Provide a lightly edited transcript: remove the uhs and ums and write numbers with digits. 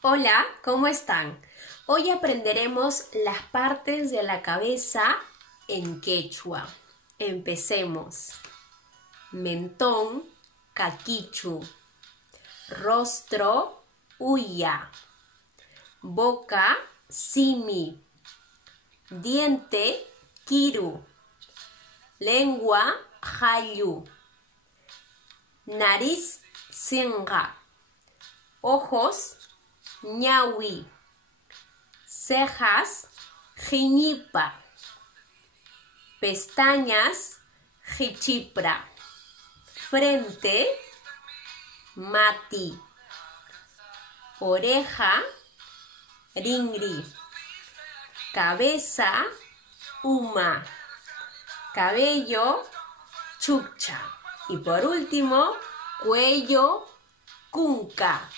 Hola, ¿cómo están? Hoy aprenderemos las partes de la cabeza en quechua. Empecemos. Mentón, caquichu. Rostro, uya. Boca, simi. Diente, kiru. Lengua, hayu. Nariz, singa. Ojos, ñawi. Cejas, jiñipa. Pestañas, jichipra. Frente, mati. Oreja, ringri. Cabeza, uma. Cabello, chukcha. Y por último, cuello, kunka.